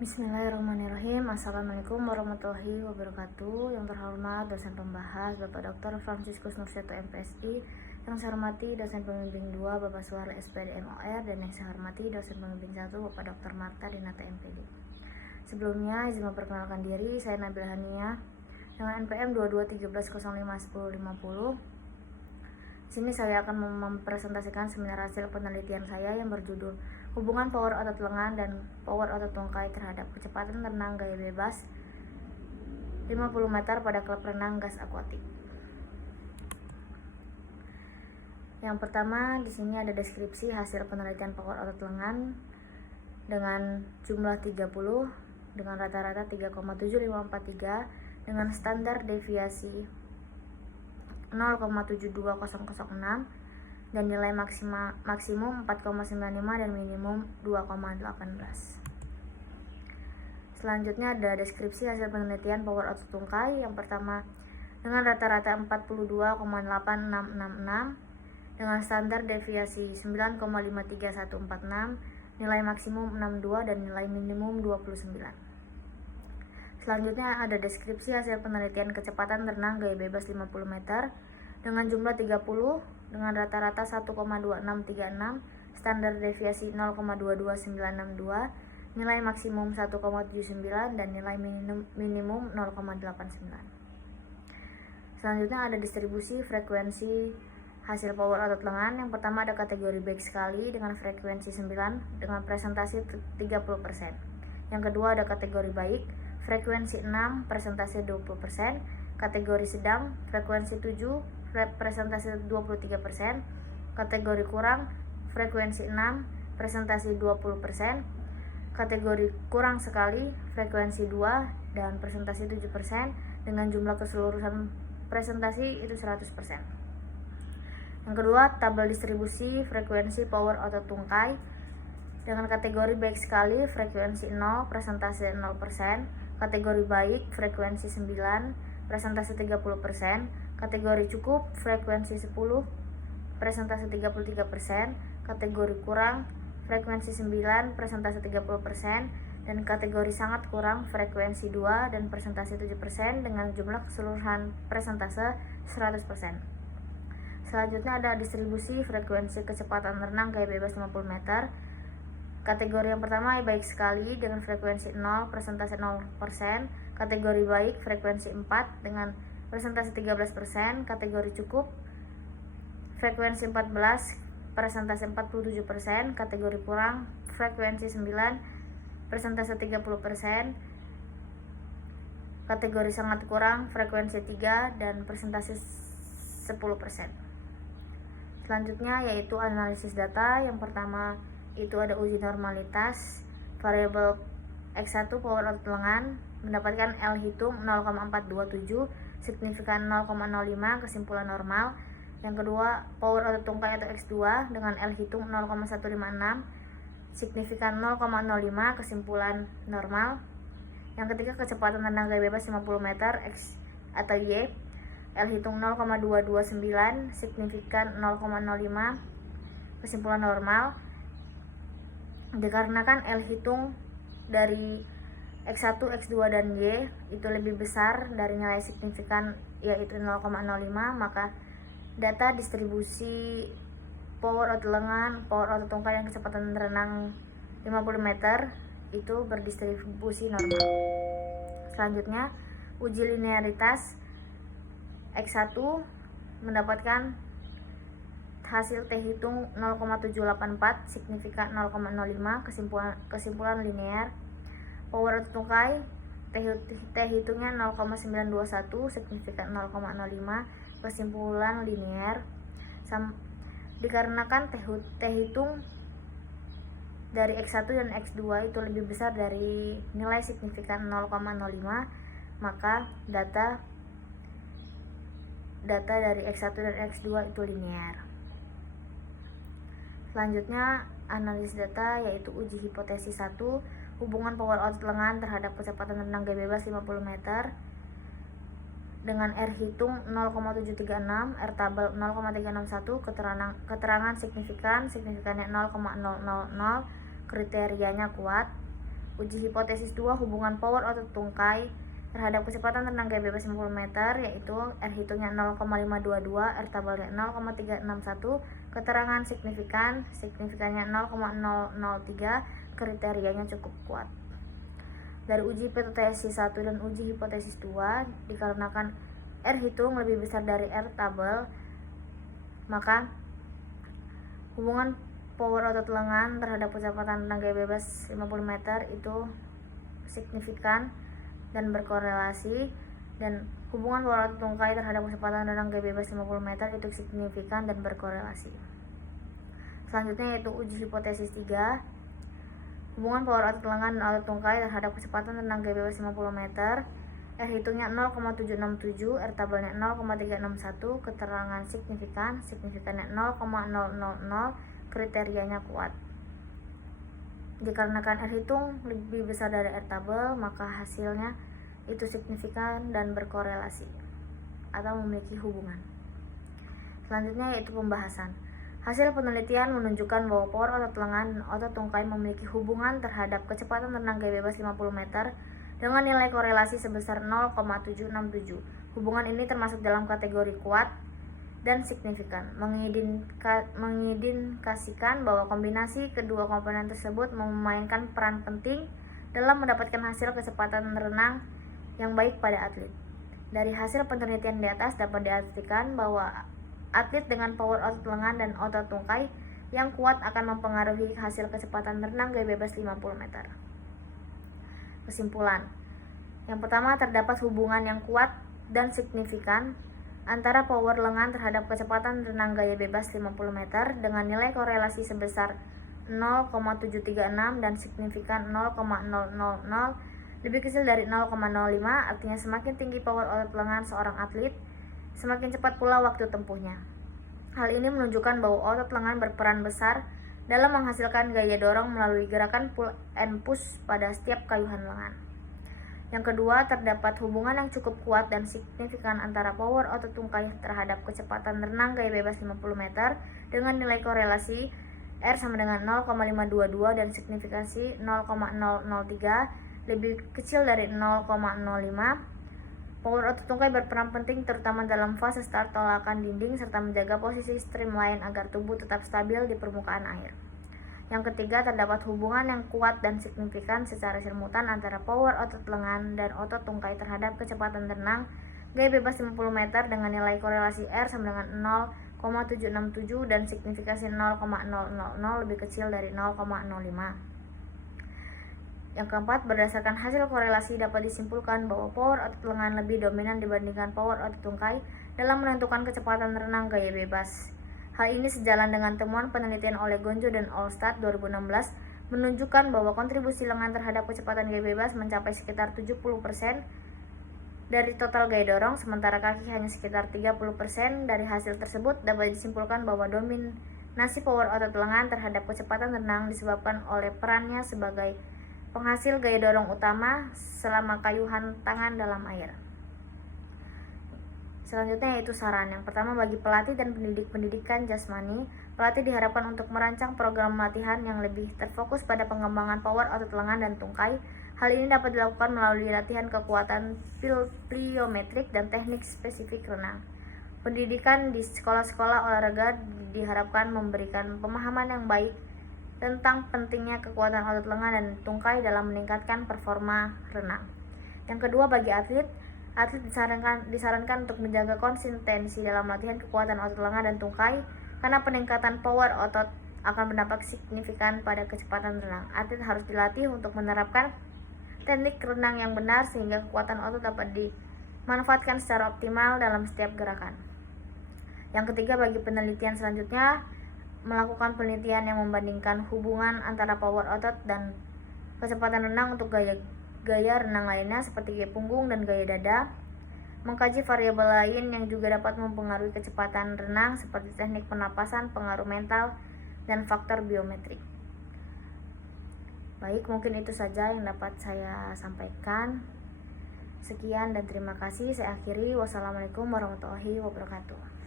Bismillahirrahmanirrahim. Assalamualaikum warahmatullahi wabarakatuh. Yang terhormat dosen pembahas Bapak Dr. Franciscus Nurseto MPSI, yang saya hormati dosen pembimbing 2 Bapak Suharli SPD MOR, dan yang saya hormati dosen pembimbing 1 Bapak Dr. Marta Dinata MPD. Sebelumnya izin memperkenalkan diri, saya Nabila Hania dengan NPM 2213051050. Di sini saya akan mempresentasikan seminar hasil penelitian saya yang berjudul Hubungan power otot lengan dan power otot tungkai terhadap kecepatan renang gaya bebas 50 meter pada klub renang gas akuatik. Yang pertama, di sini ada deskripsi hasil penelitian power otot lengan dengan jumlah 30 dengan rata-rata 3,7543 dengan standar deviasi 0,72006 dan nilai maksimum 4,95 dan minimum 2,18. Selanjutnya ada deskripsi hasil penelitian power otot tungkai. Yang pertama, dengan rata-rata 42,8666 dengan standar deviasi 9,53146, nilai maksimum 62 dan nilai minimum 29. Selanjutnya ada deskripsi hasil penelitian kecepatan renang gaya bebas 50 meter dengan jumlah 30 dengan rata-rata 1,2636, standar deviasi 0,22962, nilai maksimum 1,79 dan nilai minimum 0,89. Selanjutnya ada distribusi frekuensi hasil power otot lengan. Yang pertama ada kategori baik sekali dengan frekuensi 9 dengan presentasi 30%. Yang kedua ada kategori baik, frekuensi 6, presentasi 20%. Kategori sedang, frekuensi 7, presentasi 23%. Kategori kurang, frekuensi 6, presentasi 20%. Kategori kurang sekali, frekuensi 2 dan presentasi 7% dengan jumlah keseluruhan presentasi itu 100%. Yang kedua, tabel distribusi frekuensi power otot tungkai dengan kategori baik sekali, frekuensi 0, presentasi 0%. Kategori baik, frekuensi 9, presentasi 30%. Kategori cukup, frekuensi 10, presentasi 33%. Kategori kurang, frekuensi 9, presentasi 30%. Dan kategori sangat kurang, frekuensi 2 dan presentasi 7% dengan jumlah keseluruhan presentase 100%. Selanjutnya ada distribusi frekuensi kecepatan renang gaya bebas 50 meter. Kategori yang pertama baik sekali dengan frekuensi 0, presentasi 0%. Kategori baik, frekuensi 4 dengan presentasi 13%. Kategori cukup, frekuensi 14, presentasi 47%. Kategori kurang, frekuensi 9, presentasi 30%. Kategori sangat kurang, frekuensi 3 dan presentasi 10%. Selanjutnya yaitu analisis data. Yang pertama itu ada uji normalitas variabel X1 power otot lengan mendapatkan L hitung 0,427, signifikan 0,05, kesimpulan normal. Yang kedua, power otot tungkai atau X2 dengan L hitung 0,156, signifikan 0,05, kesimpulan normal. Yang ketiga, kecepatan renang gaya bebas 50 meter X atau Y, L hitung 0,229, signifikan 0,05, kesimpulan normal. Dikarenakan L hitung dari X1, X2 dan Y itu lebih besar dari nilai signifikan yaitu 0,05, maka data distribusi power otot lengan, power otot tungkai dan kecepatan renang 50 meter itu berdistribusi normal. Selanjutnya, uji linearitas X1 mendapatkan hasil T hitung 0,784, signifikan 0,05, kesimpulan linear. Power otot tungkai T hitungnya 0,921, signifikan 0,05, kesimpulan linear. Dikarenakan T hitung dari X1 dan X2 itu lebih besar dari nilai signifikan 0,05, maka data dari X1 dan X2 itu linear. Selanjutnya analisis data yaitu uji hipotesis 1, hubungan power otot lengan terhadap kecepatan renang gaya bebas 50 meter dengan R hitung 0,736, R tabel 0,361, keterangan signifikannya 0,000, kriterianya kuat. Uji hipotesis 2, hubungan power otot tungkai terhadap kecepatan renang gaya bebas 50 meter, yaitu R hitungnya 0,522, R tabelnya 0,361, keterangan signifikannya 0,003, kriterianya cukup kuat. Dari uji hipotesis 1 dan uji hipotesis 2, dikarenakan R hitung lebih besar dari R tabel, maka hubungan power otot lengan terhadap kecepatan renang gaya bebas 50 meter itu signifikan dan berkorelasi, dan hubungan power otot tungkai terhadap kecepatan renang gaya bebas 50 meter itu signifikan dan berkorelasi. Selanjutnya yaitu uji hipotesis 3, hubungan power otot lengan dan otot tungkai terhadap kecepatan renang gaya bebas 50 meter, R hitungnya 0,767, R tabelnya 0,361, keterangan signifikannya 0,000, kriterianya kuat. Dikarenakan R hitung lebih besar dari R tabel, maka hasilnya itu signifikan dan berkorelasi atau memiliki hubungan. Selanjutnya yaitu pembahasan. Hasil penelitian menunjukkan bahwa power otot lengan dan otot tungkai memiliki hubungan terhadap kecepatan renang gaya bebas 50 meter dengan nilai korelasi sebesar 0,767. Hubungan ini termasuk dalam kategori kuat dan signifikan, mengindikasikan bahwa kombinasi kedua komponen tersebut memainkan peran penting dalam mendapatkan hasil kecepatan renang yang baik pada atlet. Dari hasil penelitian di atas dapat diartikan bahwa atlet dengan power otot lengan dan otot tungkai yang kuat akan mempengaruhi hasil kecepatan renang gaya bebas 50 meter. Kesimpulan. Yang pertama, terdapat hubungan yang kuat dan signifikan antara power lengan terhadap kecepatan renang gaya bebas 50 meter dengan nilai korelasi sebesar 0,736 dan signifikan 0,000, lebih kecil dari 0,05, artinya semakin tinggi power otot lengan seorang atlet, semakin cepat pula waktu tempuhnya. Hal ini menunjukkan bahwa otot lengan berperan besar dalam menghasilkan gaya dorong melalui gerakan pull and push pada setiap kayuhan lengan. Yang kedua, terdapat hubungan yang cukup kuat dan signifikan antara power otot tungkai terhadap kecepatan renang gaya bebas 50 meter dengan nilai korelasi R sama dengan 0,522 dan signifikasi 0,003, lebih kecil dari 0,05. Power otot tungkai berperan penting terutama dalam fase start tolakan dinding serta menjaga posisi streamline agar tubuh tetap stabil di permukaan air. Yang ketiga, terdapat hubungan yang kuat dan signifikan secara simultan antara power otot lengan dan otot tungkai terhadap kecepatan renang gaya bebas 50 meter dengan nilai korelasi R sama dengan 0,767 dan signifikasi 0,000, lebih kecil dari 0,05. Yang keempat, berdasarkan hasil korelasi dapat disimpulkan bahwa power otot lengan lebih dominan dibandingkan power otot tungkai dalam menentukan kecepatan renang gaya bebas. Hal ini sejalan dengan temuan penelitian oleh Gonjo dan Olstad 2016 menunjukkan bahwa kontribusi lengan terhadap kecepatan gaya bebas mencapai sekitar 70% dari total gaya dorong, sementara kaki hanya sekitar 30%. Dari hasil tersebut dapat disimpulkan bahwa dominasi power otot lengan terhadap kecepatan renang disebabkan oleh perannya sebagai penghasil gaya dorong utama selama kayuhan tangan dalam air. Selanjutnya yaitu saran. Yang pertama, bagi pelatih dan pendidikan jasmani, pelatih diharapkan untuk merancang program latihan yang lebih terfokus pada pengembangan power otot lengan dan tungkai. Hal ini dapat dilakukan melalui latihan kekuatan pliometrik dan teknik spesifik renang. Pendidikan di sekolah-sekolah olahraga diharapkan memberikan pemahaman yang baik tentang pentingnya kekuatan otot lengan dan tungkai dalam meningkatkan performa renang. Yang kedua, bagi atlet disarankan untuk menjaga konsistensi dalam latihan kekuatan otot lengan dan tungkai karena peningkatan power otot akan berdampak signifikan pada kecepatan renang. Atlet harus dilatih untuk menerapkan teknik renang yang benar sehingga kekuatan otot dapat dimanfaatkan secara optimal dalam setiap gerakan. Yang ketiga, bagi penelitian selanjutnya, melakukan penelitian yang membandingkan hubungan antara power otot dan kecepatan renang untuk gaya renang lainnya seperti gaya punggung dan gaya dada, mengkaji variabel lain yang juga dapat mempengaruhi kecepatan renang seperti teknik pernapasan, pengaruh mental, dan faktor biometrik. Baik, mungkin itu saja yang dapat saya sampaikan. Sekian dan terima kasih. Saya akhiri. Wassalamualaikum warahmatullahi wabarakatuh.